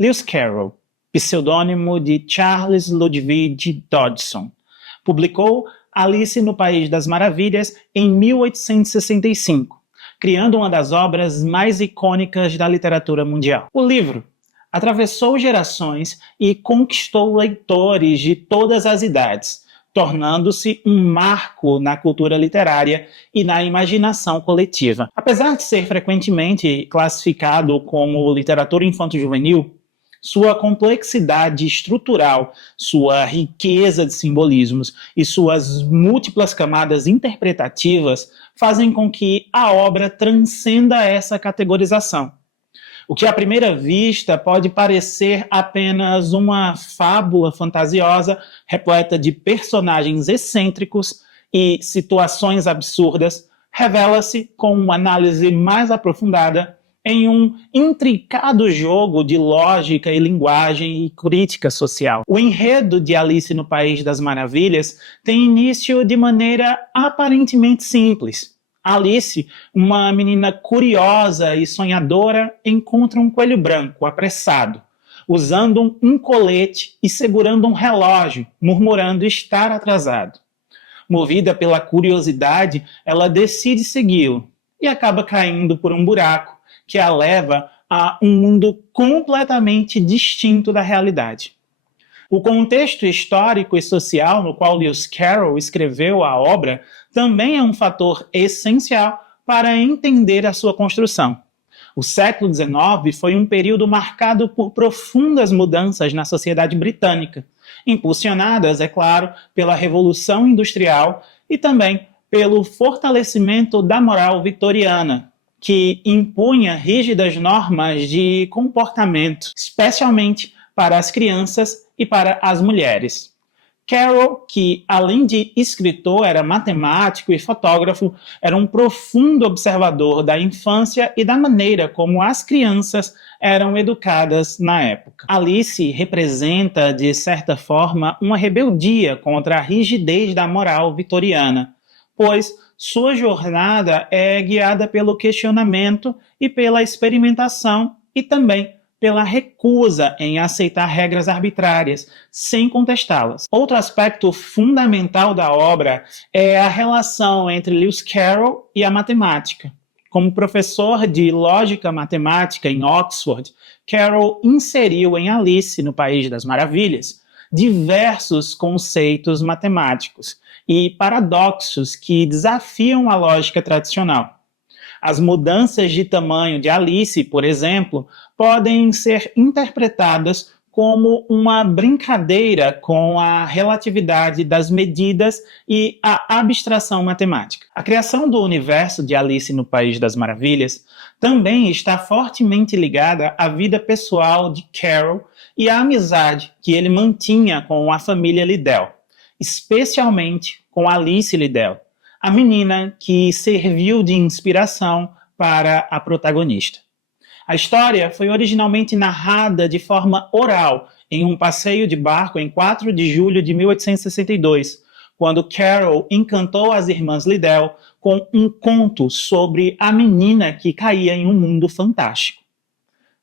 Lewis Carroll, pseudônimo de Charles Ludwig Dodgson, publicou Alice no País das Maravilhas em 1865, criando uma das obras mais icônicas da literatura mundial. O livro atravessou gerações e conquistou leitores de todas as idades, tornando-se um marco na cultura literária e na imaginação coletiva. Apesar de ser frequentemente classificado como literatura infanto-juvenil, sua complexidade estrutural, sua riqueza de simbolismos e suas múltiplas camadas interpretativas fazem com que a obra transcenda essa categorização. O que à primeira vista pode parecer apenas uma fábula fantasiosa, repleta de personagens excêntricos e situações absurdas, revela-se, com uma análise mais aprofundada, em um intricado jogo de lógica e linguagem e crítica social. O enredo de Alice no País das Maravilhas tem início de maneira aparentemente simples. Alice, uma menina curiosa e sonhadora, encontra um coelho branco apressado, usando um colete e segurando um relógio, murmurando estar atrasado. Movida pela curiosidade, ela decide segui-lo e acaba caindo por um buraco que a leva a um mundo completamente distinto da realidade. O contexto histórico e social no qual Lewis Carroll escreveu a obra também é um fator essencial para entender a sua construção. O século XIX foi um período marcado por profundas mudanças na sociedade britânica, impulsionadas, é claro, pela Revolução Industrial e também pelo fortalecimento da moral vitoriana, que impunha rígidas normas de comportamento, especialmente para as crianças e para as mulheres. Carroll, que além de escritor, era matemático e fotógrafo, era um profundo observador da infância e da maneira como as crianças eram educadas na época. Alice representa, de certa forma, uma rebeldia contra a rigidez da moral vitoriana, pois sua jornada é guiada pelo questionamento e pela experimentação e também pela recusa em aceitar regras arbitrárias, sem contestá-las. Outro aspecto fundamental da obra é a relação entre Lewis Carroll e a matemática. Como professor de lógica matemática em Oxford, Carroll inseriu em Alice no País das Maravilhas diversos conceitos matemáticos e paradoxos que desafiam a lógica tradicional. As mudanças de tamanho de Alice, por exemplo, podem ser interpretadas como uma brincadeira com a relatividade das medidas e a abstração matemática. A criação do universo de Alice no País das Maravilhas também está fortemente ligada à vida pessoal de Carroll e à amizade que ele mantinha com a família Liddell, especialmente com Alice Liddell, a menina que serviu de inspiração para a protagonista. A história foi originalmente narrada de forma oral em um passeio de barco em 4 de julho de 1862, quando Carroll encantou as irmãs Liddell com um conto sobre a menina que caía em um mundo fantástico.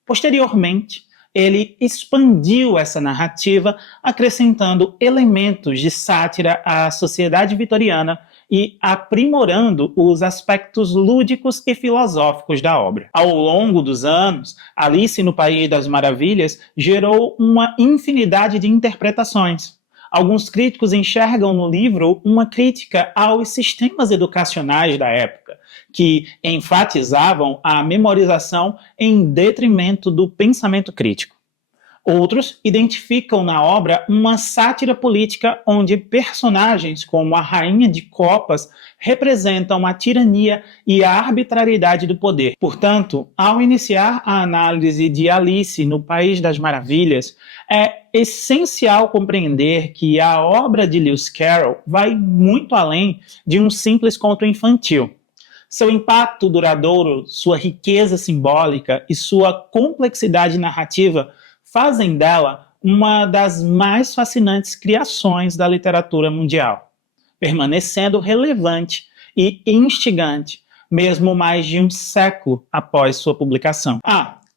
Posteriormente, ele expandiu essa narrativa, acrescentando elementos de sátira à sociedade vitoriana e aprimorando os aspectos lúdicos e filosóficos da obra. Ao longo dos anos, Alice no País das Maravilhas gerou uma infinidade de interpretações. Alguns críticos enxergam no livro uma crítica aos sistemas educacionais da época, que enfatizavam a memorização em detrimento do pensamento crítico. Outros identificam na obra uma sátira política onde personagens como a Rainha de Copas representam a tirania e a arbitrariedade do poder. Portanto, ao iniciar a análise de Alice no País das Maravilhas, é essencial compreender que a obra de Lewis Carroll vai muito além de um simples conto infantil. Seu impacto duradouro, sua riqueza simbólica e sua complexidade narrativa fazem dela uma das mais fascinantes criações da literatura mundial, permanecendo relevante e instigante, mesmo mais de um século após sua publicação.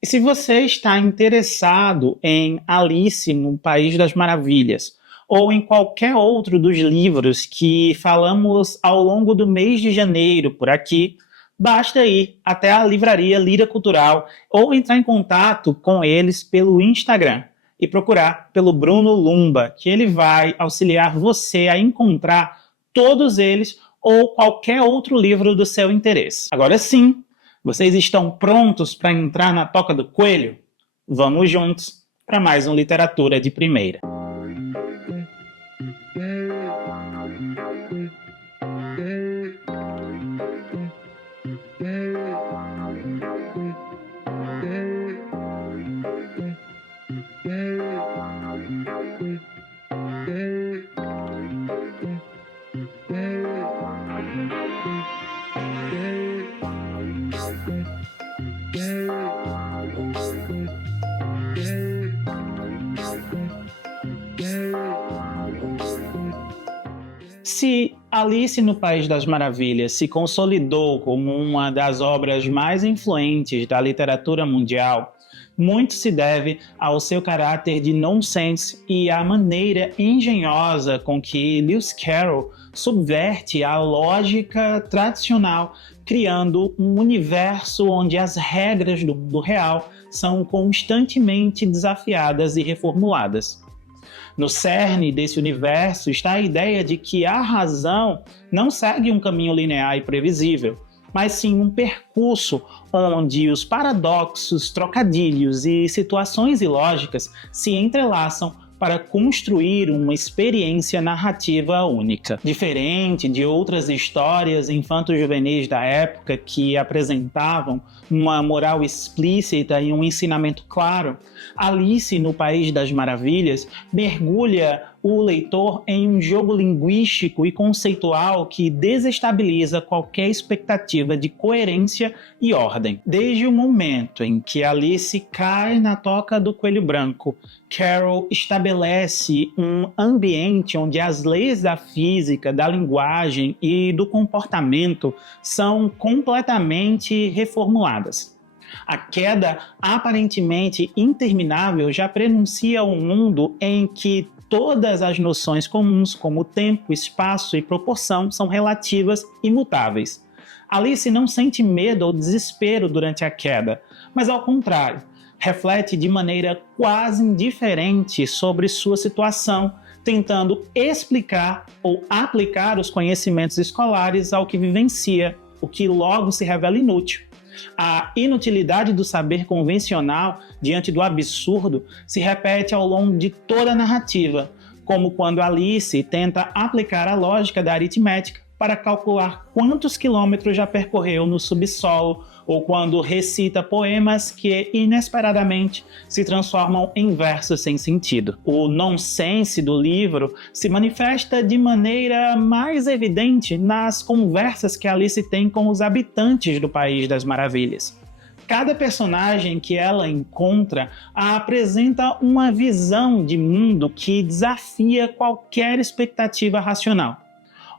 E se você está interessado em Alice no País das Maravilhas, ou em qualquer outro dos livros que falamos ao longo do mês de janeiro por aqui, basta ir até a livraria Lira Cultural ou entrar em contato com eles pelo Instagram e procurar pelo Bruno Lumba, que ele vai auxiliar você a encontrar todos eles ou qualquer outro livro do seu interesse. Agora sim, vocês estão prontos para entrar na toca do coelho? Vamos juntos para mais um Literatura de Primeira. Se Alice no País das Maravilhas se consolidou como uma das obras mais influentes da literatura mundial, muito se deve ao seu caráter de nonsense e à maneira engenhosa com que Lewis Carroll subverte a lógica tradicional, criando um universo onde as regras do real são constantemente desafiadas e reformuladas. No cerne desse universo está a ideia de que a razão não segue um caminho linear e previsível, mas sim um percurso onde os paradoxos, trocadilhos e situações ilógicas se entrelaçam para construir uma experiência narrativa única. Diferente de outras histórias infanto-juvenis da época que apresentavam uma moral explícita e um ensinamento claro, Alice no País das Maravilhas mergulha o leitor em um jogo linguístico e conceitual que desestabiliza qualquer expectativa de coerência e ordem. Desde o momento em que Alice cai na toca do coelho branco, Carroll estabelece um ambiente onde as leis da física, da linguagem e do comportamento são completamente reformuladas. A queda aparentemente interminável já prenuncia um mundo em que todas as noções comuns, como tempo, espaço e proporção, são relativas e mutáveis. Alice não sente medo ou desespero durante a queda, mas ao contrário, reflete de maneira quase indiferente sobre sua situação, tentando explicar ou aplicar os conhecimentos escolares ao que vivencia, o que logo se revela inútil. A inutilidade do saber convencional diante do absurdo se repete ao longo de toda a narrativa, como quando Alice tenta aplicar a lógica da aritmética para calcular quantos quilômetros já percorreu no subsolo, ou quando recita poemas que inesperadamente se transformam em versos sem sentido. O nonsense do livro se manifesta de maneira mais evidente nas conversas que Alice tem com os habitantes do País das Maravilhas. Cada personagem que ela encontra apresenta uma visão de mundo que desafia qualquer expectativa racional.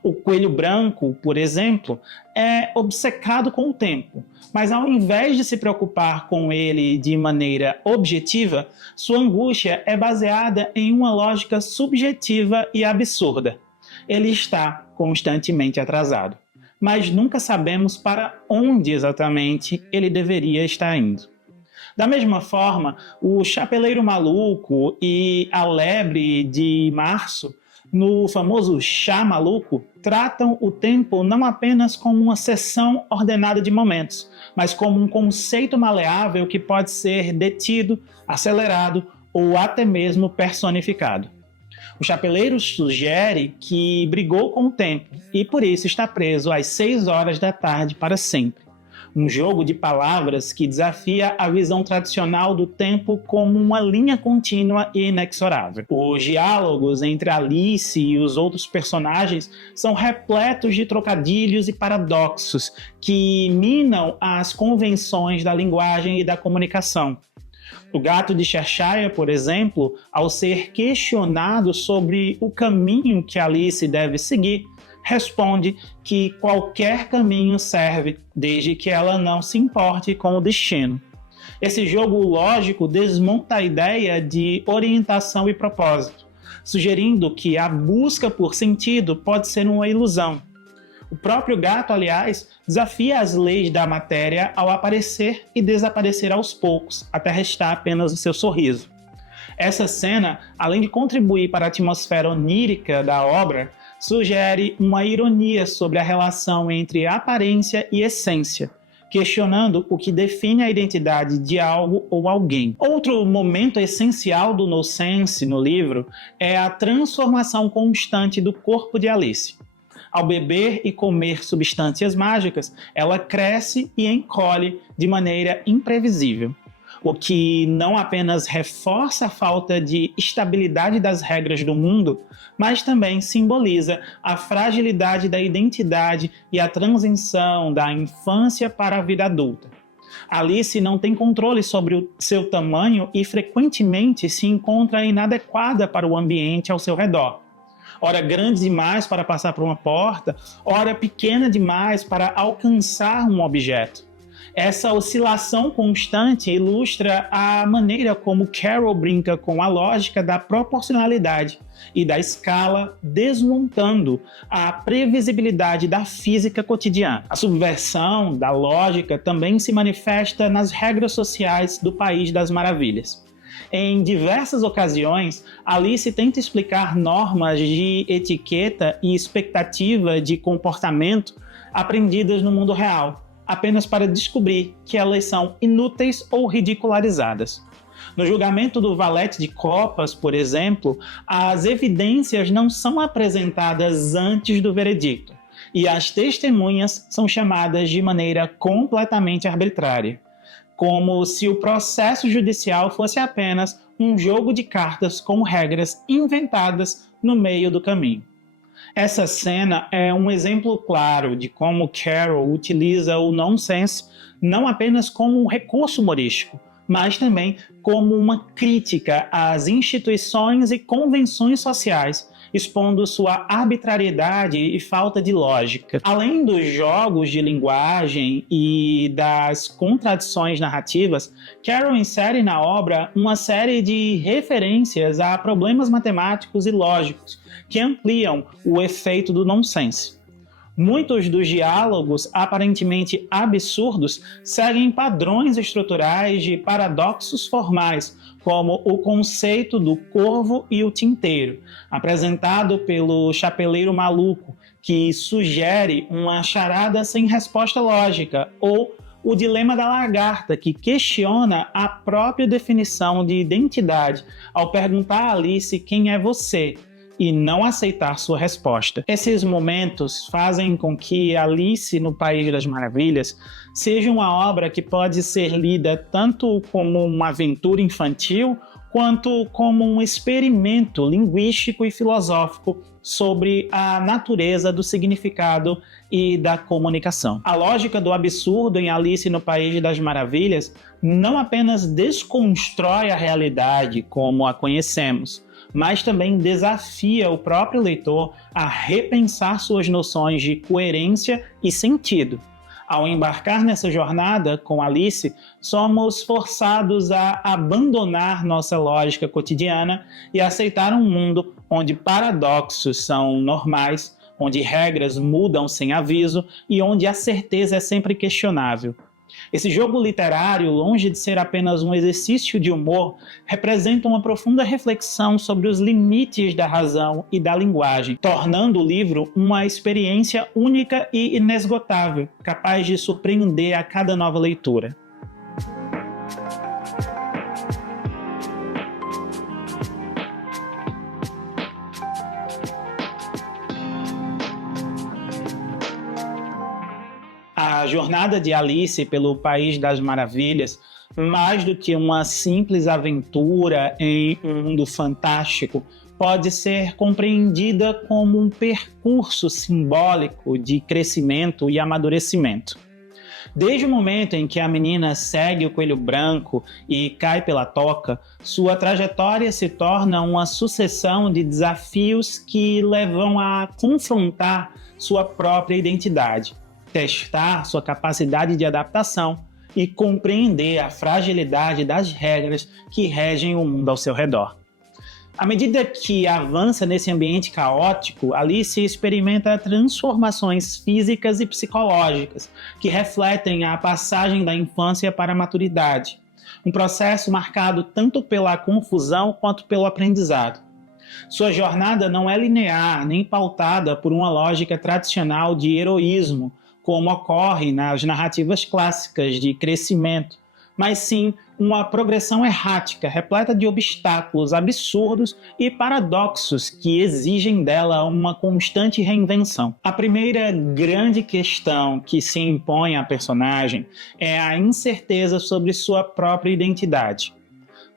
O coelho branco, por exemplo, é obcecado com o tempo, mas ao invés de se preocupar com ele de maneira objetiva, sua angústia é baseada em uma lógica subjetiva e absurda. Ele está constantemente atrasado, mas nunca sabemos para onde exatamente ele deveria estar indo. Da mesma forma, o Chapeleiro Maluco e a Lebre de Março, no famoso Chá Maluco, tratam o tempo não apenas como uma seção ordenada de momentos, mas como um conceito maleável que pode ser detido, acelerado ou até mesmo personificado. O Chapeleiro sugere que brigou com o tempo e por isso está preso às 6 horas da tarde para sempre. Um jogo de palavras que desafia a visão tradicional do tempo como uma linha contínua e inexorável. Os diálogos entre Alice e os outros personagens são repletos de trocadilhos e paradoxos que minam as convenções da linguagem e da comunicação. O Gato de Cheshire, por exemplo, ao ser questionado sobre o caminho que Alice deve seguir, responde que qualquer caminho serve, desde que ela não se importe com o destino. Esse jogo lógico desmonta a ideia de orientação e propósito, sugerindo que a busca por sentido pode ser uma ilusão. O próprio gato, aliás, desafia as leis da matéria ao aparecer e desaparecer aos poucos, até restar apenas o seu sorriso. Essa cena, além de contribuir para a atmosfera onírica da obra, sugere uma ironia sobre a relação entre aparência e essência, questionando o que define a identidade de algo ou alguém. Outro momento essencial do nonsense no livro é a transformação constante do corpo de Alice. Ao beber e comer substâncias mágicas, ela cresce e encolhe de maneira imprevisível, o que não apenas reforça a falta de estabilidade das regras do mundo, mas também simboliza a fragilidade da identidade e a transição da infância para a vida adulta. Alice não tem controle sobre o seu tamanho e frequentemente se encontra inadequada para o ambiente ao seu redor. Ora grande demais para passar por uma porta, ora pequena demais para alcançar um objeto. Essa oscilação constante ilustra a maneira como Carol brinca com a lógica da proporcionalidade e da escala, desmontando a previsibilidade da física cotidiana. A subversão da lógica também se manifesta nas regras sociais do País das Maravilhas. Em diversas ocasiões, Alice tenta explicar normas de etiqueta e expectativa de comportamento aprendidas no mundo real, apenas para descobrir que elas são inúteis ou ridicularizadas. No julgamento do valete de copas, por exemplo, as evidências não são apresentadas antes do veredicto, e as testemunhas são chamadas de maneira completamente arbitrária, como se o processo judicial fosse apenas um jogo de cartas com regras inventadas no meio do caminho. Essa cena é um exemplo claro de como Carol utiliza o nonsense não apenas como um recurso humorístico, mas também como uma crítica às instituições e convenções sociais, expondo sua arbitrariedade e falta de lógica. Além dos jogos de linguagem e das contradições narrativas, Carol insere na obra uma série de referências a problemas matemáticos e lógicos que ampliam o efeito do nonsense. Muitos dos diálogos aparentemente absurdos seguem padrões estruturais de paradoxos formais, como o conceito do corvo e o tinteiro, apresentado pelo chapeleiro maluco, que sugere uma charada sem resposta lógica, ou o dilema da lagarta, que questiona a própria definição de identidade ao perguntar a Alice quem é você, e não aceitar sua resposta. Esses momentos fazem com que Alice no País das Maravilhas seja uma obra que pode ser lida tanto como uma aventura infantil, quanto como um experimento linguístico e filosófico sobre a natureza do significado e da comunicação. A lógica do absurdo em Alice no País das Maravilhas não apenas desconstrói a realidade como a conhecemos, mas também desafia o próprio leitor a repensar suas noções de coerência e sentido. Ao embarcar nessa jornada com Alice, somos forçados a abandonar nossa lógica cotidiana e aceitar um mundo onde paradoxos são normais, onde regras mudam sem aviso e onde a certeza é sempre questionável. Esse jogo literário, longe de ser apenas um exercício de humor, representa uma profunda reflexão sobre os limites da razão e da linguagem, tornando o livro uma experiência única e inesgotável, capaz de surpreender a cada nova leitura. A jornada de Alice pelo País das Maravilhas, mais do que uma simples aventura em um mundo fantástico, pode ser compreendida como um percurso simbólico de crescimento e amadurecimento. Desde o momento em que a menina segue o coelho branco e cai pela toca, sua trajetória se torna uma sucessão de desafios que levam a confrontar sua própria identidade, testar sua capacidade de adaptação e compreender a fragilidade das regras que regem o mundo ao seu redor. À medida que avança nesse ambiente caótico, Alice experimenta transformações físicas e psicológicas que refletem a passagem da infância para a maturidade, um processo marcado tanto pela confusão quanto pelo aprendizado. Sua jornada não é linear nem pautada por uma lógica tradicional de heroísmo, como ocorre nas narrativas clássicas de crescimento, mas sim uma progressão errática, repleta de obstáculos absurdos e paradoxos que exigem dela uma constante reinvenção. A primeira grande questão que se impõe à personagem é a incerteza sobre sua própria identidade.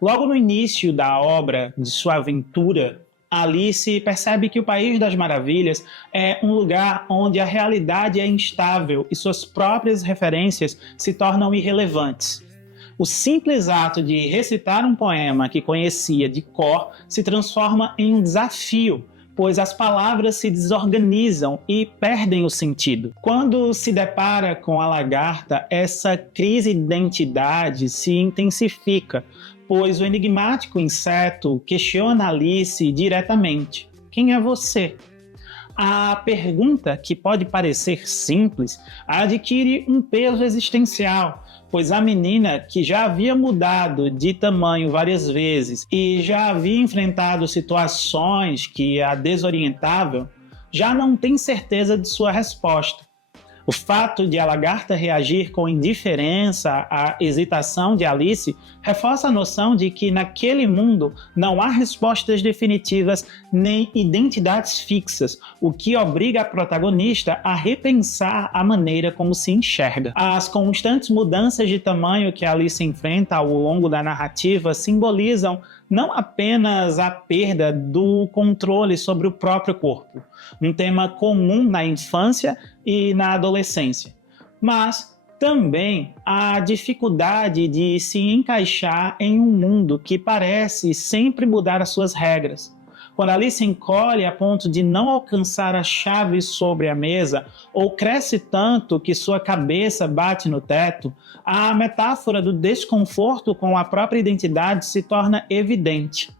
Logo no início da obra, de sua aventura, Alice percebe que o País das Maravilhas é um lugar onde a realidade é instável e suas próprias referências se tornam irrelevantes. O simples ato de recitar um poema que conhecia de cor se transforma em um desafio, pois as palavras se desorganizam e perdem o sentido. Quando se depara com a lagarta, essa crise de identidade se intensifica, pois o enigmático inseto questiona Alice diretamente: quem é você? A pergunta, que pode parecer simples, adquire um peso existencial, pois a menina, que já havia mudado de tamanho várias vezes e já havia enfrentado situações que a desorientavam, já não tem certeza de sua resposta. O fato de a lagarta reagir com indiferença à hesitação de Alice reforça a noção de que naquele mundo não há respostas definitivas nem identidades fixas, o que obriga a protagonista a repensar a maneira como se enxerga. As constantes mudanças de tamanho que Alice enfrenta ao longo da narrativa simbolizam não apenas a perda do controle sobre o próprio corpo, um tema comum na infância e na adolescência, mas também a dificuldade de se encaixar em um mundo que parece sempre mudar as suas regras. Quando Alice encolhe a ponto de não alcançar a chave sobre a mesa ou cresce tanto que sua cabeça bate no teto, a metáfora do desconforto com a própria identidade se torna evidente.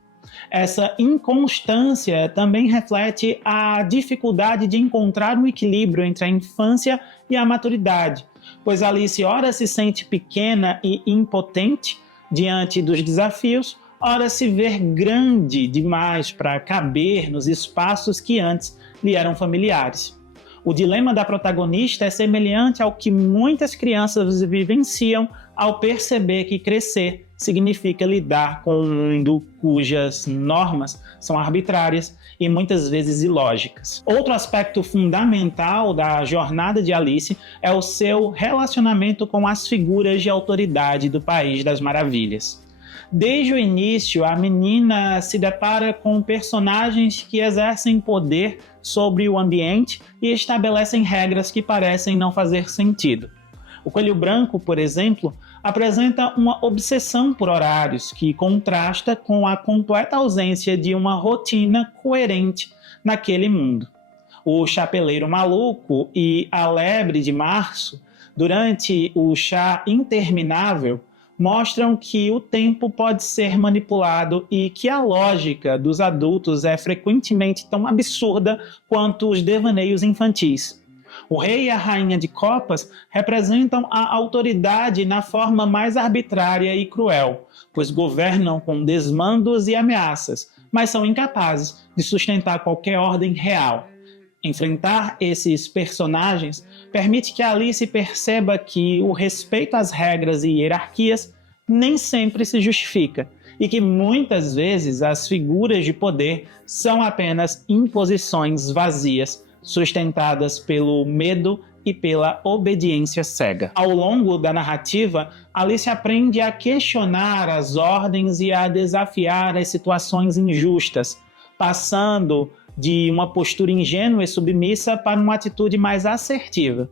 Essa inconstância também reflete a dificuldade de encontrar um equilíbrio entre a infância e a maturidade, pois Alice ora se sente pequena e impotente diante dos desafios, ora se ver grande demais para caber nos espaços que antes lhe eram familiares. O dilema da protagonista é semelhante ao que muitas crianças vivenciam ao perceber que crescer significa lidar com um mundo cujas normas são arbitrárias e muitas vezes ilógicas. Outro aspecto fundamental da jornada de Alice é o seu relacionamento com as figuras de autoridade do País das Maravilhas. Desde o início, a menina se depara com personagens que exercem poder sobre o ambiente e estabelecem regras que parecem não fazer sentido. O Coelho Branco, por exemplo, apresenta uma obsessão por horários que contrasta com a completa ausência de uma rotina coerente naquele mundo. O Chapeleiro Maluco e a Lebre de Março, durante o chá interminável, mostram que o tempo pode ser manipulado e que a lógica dos adultos é frequentemente tão absurda quanto os devaneios infantis. O rei e a rainha de copas representam a autoridade na forma mais arbitrária e cruel, pois governam com desmandos e ameaças, mas são incapazes de sustentar qualquer ordem real. Enfrentar esses personagens permite que Alice perceba que o respeito às regras e hierarquias nem sempre se justifica e que muitas vezes as figuras de poder são apenas imposições vazias, sustentadas pelo medo e pela obediência cega. Ao longo da narrativa, Alice aprende a questionar as ordens e a desafiar as situações injustas, passando de uma postura ingênua e submissa para uma atitude mais assertiva.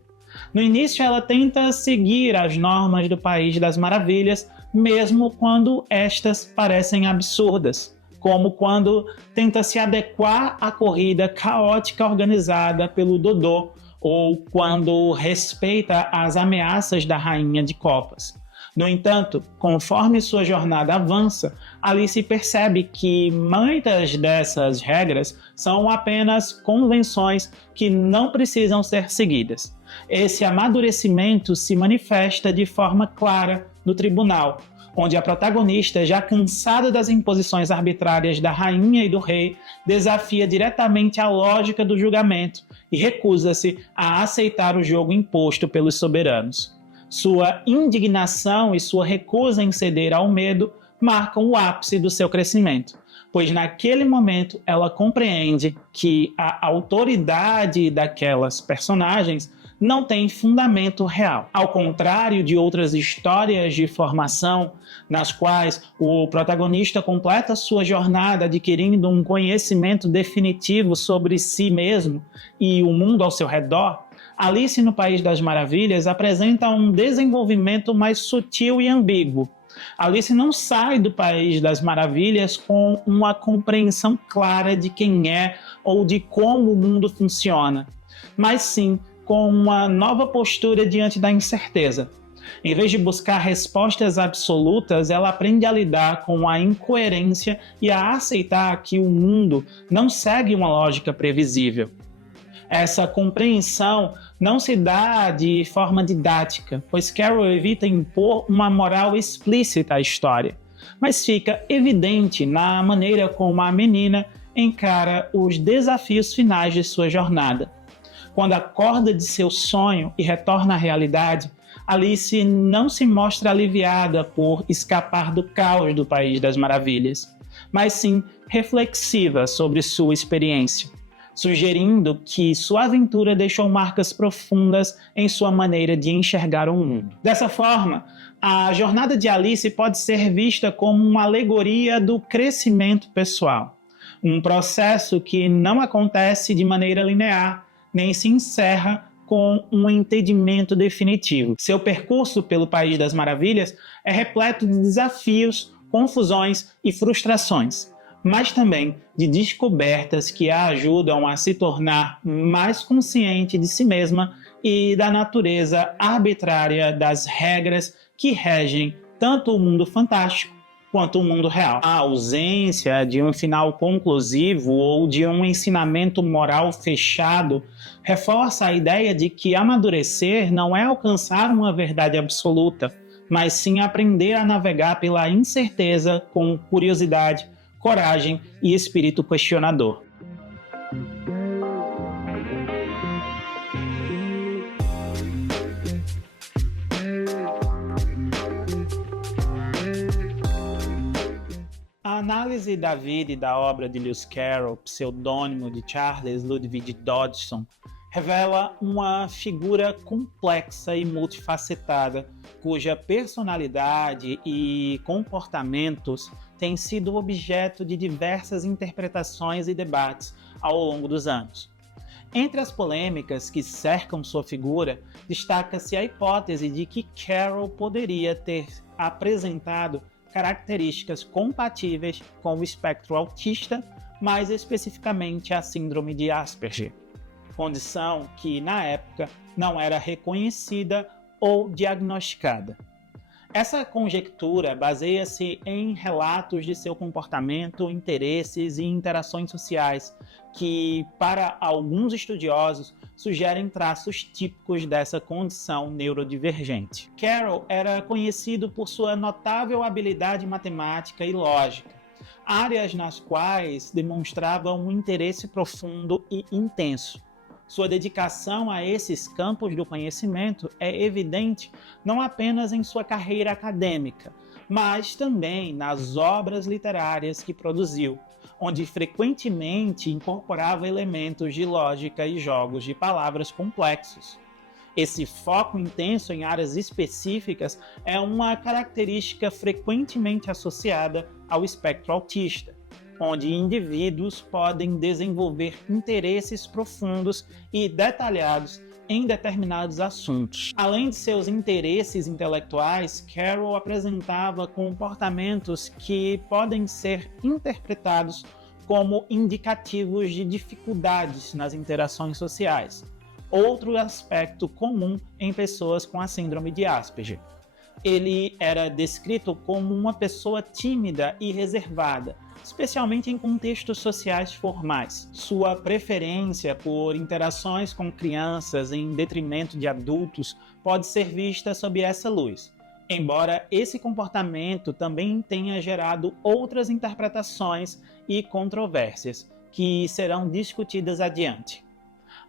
No início, ela tenta seguir as normas do País das Maravilhas, mesmo quando estas parecem absurdas, como quando tenta se adequar à corrida caótica organizada pelo Dodô, ou quando respeita as ameaças da Rainha de Copas. No entanto, conforme sua jornada avança, Alice percebe que muitas dessas regras são apenas convenções que não precisam ser seguidas. Esse amadurecimento se manifesta de forma clara no tribunal, onde a protagonista, já cansada das imposições arbitrárias da rainha e do rei, desafia diretamente a lógica do julgamento e recusa-se a aceitar o jogo imposto pelos soberanos. Sua indignação e sua recusa em ceder ao medo marcam o ápice do seu crescimento, pois naquele momento ela compreende que a autoridade daquelas personagens não tem fundamento real. Ao contrário de outras histórias de formação, nas quais o protagonista completa sua jornada adquirindo um conhecimento definitivo sobre si mesmo e o mundo ao seu redor, Alice no País das Maravilhas apresenta um desenvolvimento mais sutil e ambíguo. Alice não sai do País das Maravilhas com uma compreensão clara de quem é ou de como o mundo funciona, mas sim com uma nova postura diante da incerteza. Em vez de buscar respostas absolutas, ela aprende a lidar com a incoerência e a aceitar que o mundo não segue uma lógica previsível. Essa compreensão não se dá de forma didática, pois Carol evita impor uma moral explícita à história, mas fica evidente na maneira como a menina encara os desafios finais de sua jornada. Quando acorda de seu sonho e retorna à realidade, Alice não se mostra aliviada por escapar do caos do País das Maravilhas, mas sim reflexiva sobre sua experiência, sugerindo que sua aventura deixou marcas profundas em sua maneira de enxergar o mundo. Dessa forma, a jornada de Alice pode ser vista como uma alegoria do crescimento pessoal, um processo que não acontece de maneira linear, nem se encerra com um entendimento definitivo. Seu percurso pelo País das Maravilhas é repleto de desafios, confusões e frustrações, mas também de descobertas que a ajudam a se tornar mais consciente de si mesma e da natureza arbitrária das regras que regem tanto o mundo fantástico quanto o mundo real. A ausência de um final conclusivo ou de um ensinamento moral fechado reforça a ideia de que amadurecer não é alcançar uma verdade absoluta, mas sim aprender a navegar pela incerteza com curiosidade, coragem e espírito questionador. A análise da vida e da obra de Lewis Carroll, pseudônimo de Charles Ludwig Dodgson, revela uma figura complexa e multifacetada, cuja personalidade e comportamentos têm sido objeto de diversas interpretações e debates ao longo dos anos. Entre as polêmicas que cercam sua figura, destaca-se a hipótese de que Carroll poderia ter apresentado características compatíveis com o espectro autista, mais especificamente a síndrome de Asperger, condição que, na época, não era reconhecida ou diagnosticada. Essa conjectura baseia-se em relatos de seu comportamento, interesses e interações sociais, que, para alguns estudiosos, sugerem traços típicos dessa condição neurodivergente. Carroll era conhecido por sua notável habilidade matemática e lógica, áreas nas quais demonstrava um interesse profundo e intenso. Sua dedicação a esses campos do conhecimento é evidente não apenas em sua carreira acadêmica, mas também nas obras literárias que produziu, onde frequentemente incorporava elementos de lógica e jogos de palavras complexos. Esse foco intenso em áreas específicas é uma característica frequentemente associada ao espectro autista, onde indivíduos podem desenvolver interesses profundos e detalhados em determinados assuntos. Além de seus interesses intelectuais, Carroll apresentava comportamentos que podem ser interpretados como indicativos de dificuldades nas interações sociais, outro aspecto comum em pessoas com a síndrome de Asperger. Ele era descrito como uma pessoa tímida e reservada, especialmente em contextos sociais formais. Sua preferência por interações com crianças em detrimento de adultos pode ser vista sob essa luz, embora esse comportamento também tenha gerado outras interpretações e controvérsias, que serão discutidas adiante.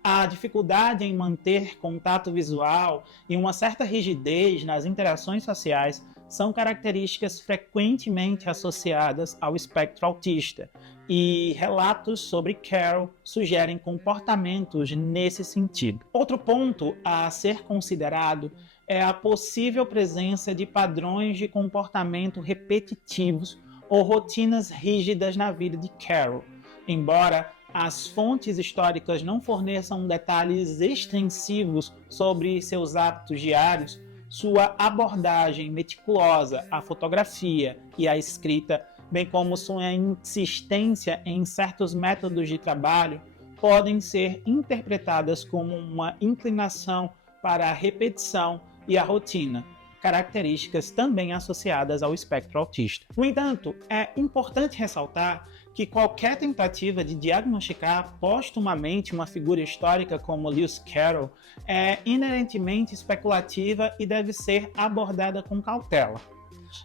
A dificuldade em manter contato visual e uma certa rigidez nas interações sociais são características frequentemente associadas ao espectro autista, e relatos sobre Carol sugerem comportamentos nesse sentido. Outro ponto a ser considerado é a possível presença de padrões de comportamento repetitivos ou rotinas rígidas na vida de Carol, embora as fontes históricas não forneçam detalhes extensivos sobre seus hábitos diários. Sua abordagem meticulosa à fotografia e à escrita, bem como sua insistência em certos métodos de trabalho, podem ser interpretadas como uma inclinação para a repetição e a rotina, características também associadas ao espectro autista. No entanto, é importante ressaltar que qualquer tentativa de diagnosticar postumamente uma figura histórica como Lewis Carroll é inerentemente especulativa e deve ser abordada com cautela.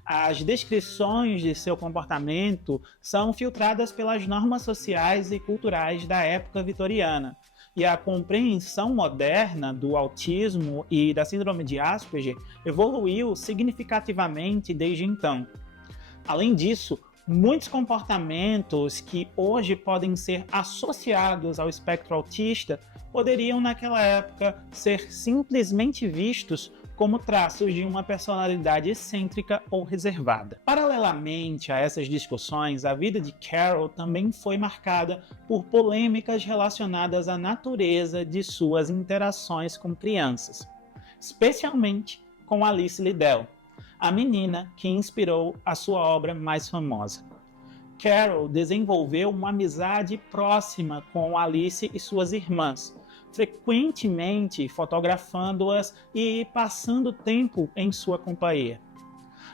As descrições de seu comportamento são filtradas pelas normas sociais e culturais da época vitoriana, e a compreensão moderna do autismo e da síndrome de Asperger evoluiu significativamente desde então. Além disso, muitos comportamentos que hoje podem ser associados ao espectro autista poderiam naquela época ser simplesmente vistos como traços de uma personalidade excêntrica ou reservada. Paralelamente a essas discussões, a vida de Carol também foi marcada por polêmicas relacionadas à natureza de suas interações com crianças, especialmente com Alice Liddell, a menina que inspirou a sua obra mais famosa. Carol desenvolveu uma amizade próxima com Alice e suas irmãs, frequentemente fotografando-as e passando tempo em sua companhia.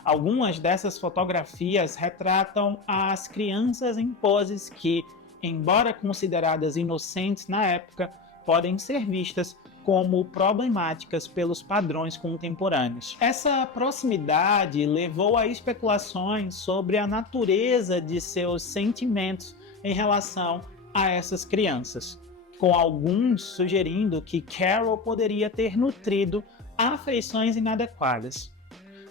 Algumas dessas fotografias retratam as crianças em poses que, embora consideradas inocentes na época, podem ser vistas como problemáticas pelos padrões contemporâneos. Essa proximidade levou a especulações sobre a natureza de seus sentimentos em relação a essas crianças, com alguns sugerindo que Carol poderia ter nutrido afeições inadequadas.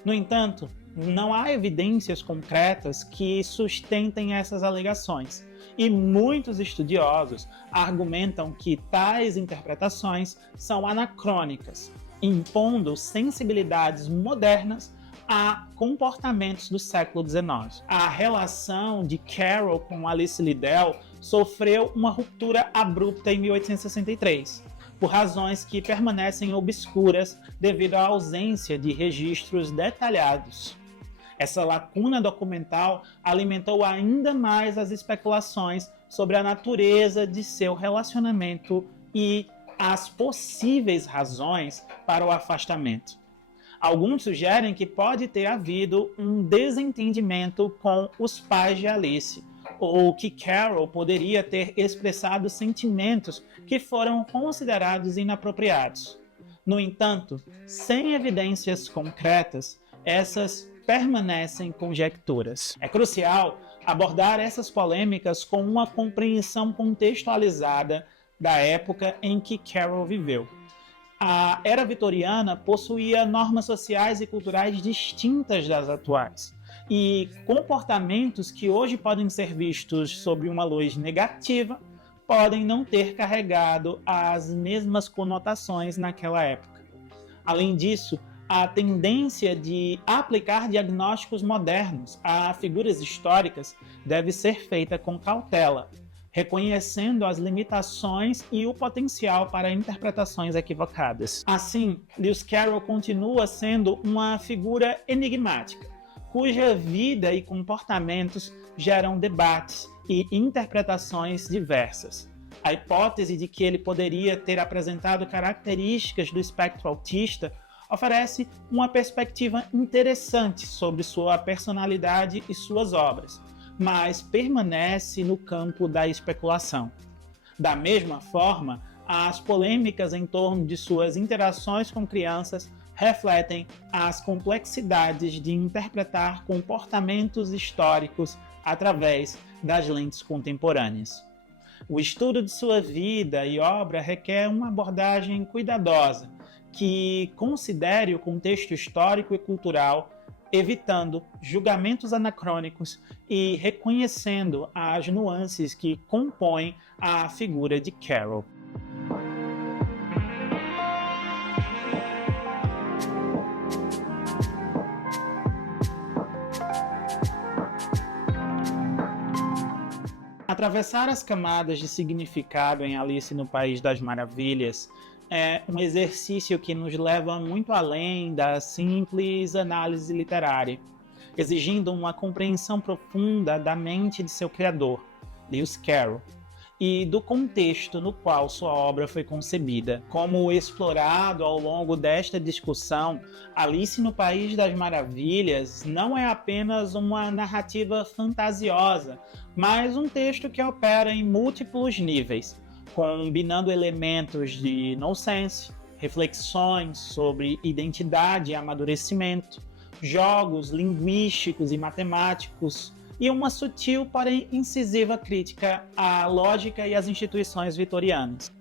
No entanto, não há evidências concretas que sustentem essas alegações, e muitos estudiosos argumentam que tais interpretações são anacrônicas, impondo sensibilidades modernas a comportamentos do século XIX. A relação de Carol com Alice Liddell sofreu uma ruptura abrupta em 1863, por razões que permanecem obscuras devido à ausência de registros detalhados. Essa lacuna documental alimentou ainda mais as especulações sobre a natureza de seu relacionamento e as possíveis razões para o afastamento. Alguns sugerem que pode ter havido um desentendimento com os pais de Alice, ou que Carol poderia ter expressado sentimentos que foram considerados inapropriados. No entanto, sem evidências concretas, essas permanecem conjecturas. É crucial abordar essas polêmicas com uma compreensão contextualizada da época em que Carol viveu. A era vitoriana possuía normas sociais e culturais distintas das atuais, e comportamentos que hoje podem ser vistos sob uma luz negativa podem não ter carregado as mesmas conotações naquela época. Além disso, a tendência de aplicar diagnósticos modernos a figuras históricas deve ser feita com cautela, reconhecendo as limitações e o potencial para interpretações equivocadas. Assim, Lewis Carroll continua sendo uma figura enigmática, cuja vida e comportamentos geram debates e interpretações diversas. A hipótese de que ele poderia ter apresentado características do espectro autista oferece uma perspectiva interessante sobre sua personalidade e suas obras, mas permanece no campo da especulação. Da mesma forma, as polêmicas em torno de suas interações com crianças refletem as complexidades de interpretar comportamentos históricos através das lentes contemporâneas. O estudo de sua vida e obra requer uma abordagem cuidadosa, que considere o contexto histórico e cultural, evitando julgamentos anacrônicos e reconhecendo as nuances que compõem a figura de Carroll. Atravessar as camadas de significado em Alice no País das Maravilhas é um exercício que nos leva muito além da simples análise literária, exigindo uma compreensão profunda da mente de seu criador, Lewis Carroll, e do contexto no qual sua obra foi concebida. Como explorado ao longo desta discussão, Alice no País das Maravilhas não é apenas uma narrativa fantasiosa, mas um texto que opera em múltiplos níveis, combinando elementos de nonsense, reflexões sobre identidade e amadurecimento, jogos linguísticos e matemáticos, e uma sutil, porém incisiva crítica à lógica e às instituições vitorianas.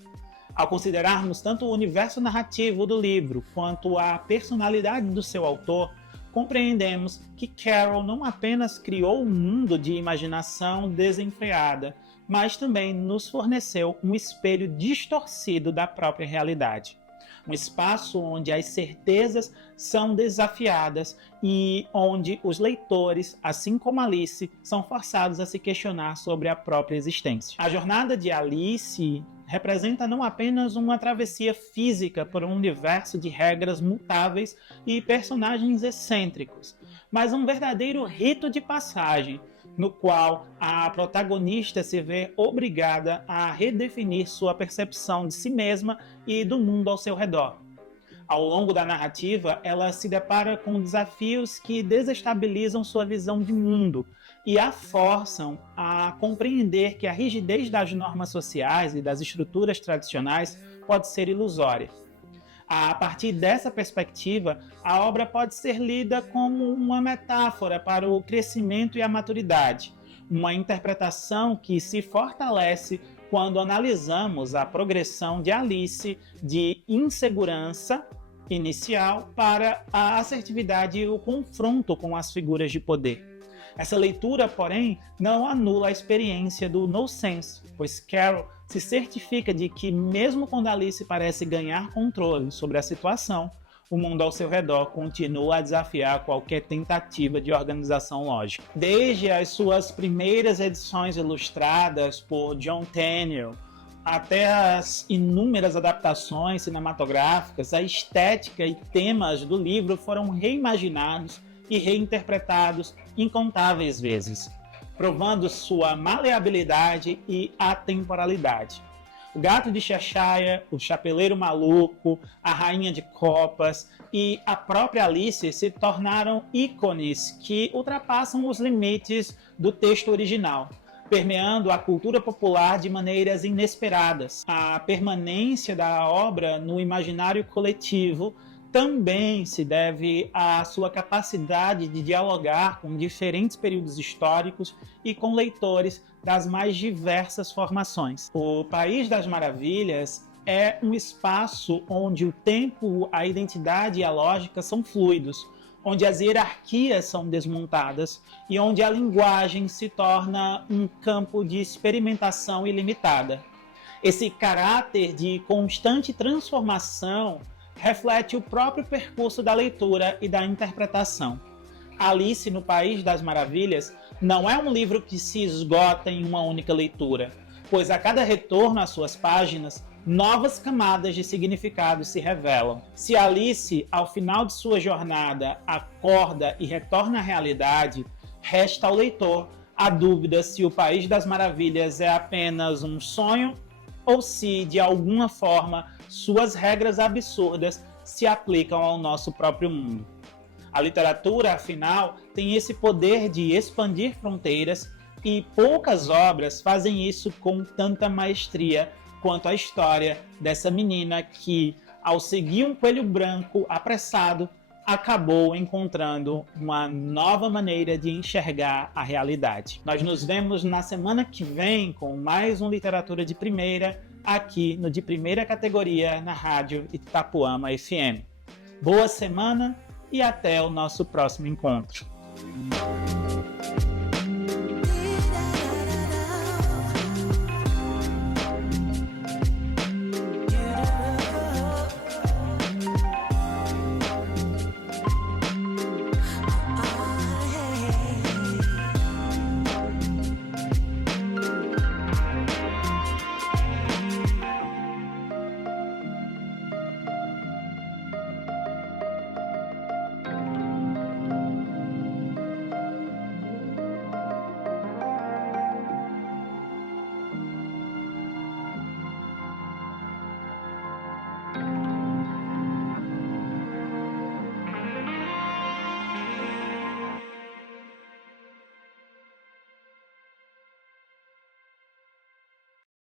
Ao considerarmos tanto o universo narrativo do livro quanto a personalidade do seu autor, compreendemos que Carroll não apenas criou um mundo de imaginação desenfreada, mas também nos forneceu um espelho distorcido da própria realidade. Um espaço onde as certezas são desafiadas e onde os leitores, assim como Alice, são forçados a se questionar sobre a própria existência. A jornada de Alice representa não apenas uma travessia física por um universo de regras mutáveis e personagens excêntricos, mas um verdadeiro rito de passagem, no qual a protagonista se vê obrigada a redefinir sua percepção de si mesma e do mundo ao seu redor. Ao longo da narrativa, ela se depara com desafios que desestabilizam sua visão de mundo e a forçam a compreender que a rigidez das normas sociais e das estruturas tradicionais pode ser ilusória. A partir dessa perspectiva, a obra pode ser lida como uma metáfora para o crescimento e a maturidade, uma interpretação que se fortalece quando analisamos a progressão de Alice de insegurança inicial para a assertividade e o confronto com as figuras de poder. Essa leitura, porém, não anula a experiência do nonsense, pois Carroll se certifica de que, mesmo quando Alice parece ganhar controle sobre a situação, o mundo ao seu redor continua a desafiar qualquer tentativa de organização lógica. Desde as suas primeiras edições ilustradas por John Tenniel, até as inúmeras adaptações cinematográficas, a estética e temas do livro foram reimaginados e reinterpretados incontáveis vezes, provando sua maleabilidade e atemporalidade. O Gato de Cheshire, o Chapeleiro Maluco, a Rainha de Copas e a própria Alice se tornaram ícones que ultrapassam os limites do texto original, permeando a cultura popular de maneiras inesperadas. A permanência da obra no imaginário coletivo também se deve à sua capacidade de dialogar com diferentes períodos históricos e com leitores das mais diversas formações. O País das Maravilhas é um espaço onde o tempo, a identidade e a lógica são fluidos, onde as hierarquias são desmontadas e onde a linguagem se torna um campo de experimentação ilimitada. Esse caráter de constante transformação reflete o próprio percurso da leitura e da interpretação. Alice no País das Maravilhas não é um livro que se esgota em uma única leitura, pois a cada retorno às suas páginas, novas camadas de significado se revelam. Se Alice, ao final de sua jornada, acorda e retorna à realidade, resta ao leitor a dúvida se o País das Maravilhas é apenas um sonho ou se, de alguma forma, suas regras absurdas se aplicam ao nosso próprio mundo. A literatura, afinal, tem esse poder de expandir fronteiras e poucas obras fazem isso com tanta maestria quanto a história dessa menina que, ao seguir um coelho branco apressado, acabou encontrando uma nova maneira de enxergar a realidade. Nós nos vemos na semana que vem com mais um Literatura de Primeira, aqui no De Primeira Categoria, na Rádio Itapuama FM. Boa semana e até o nosso próximo encontro.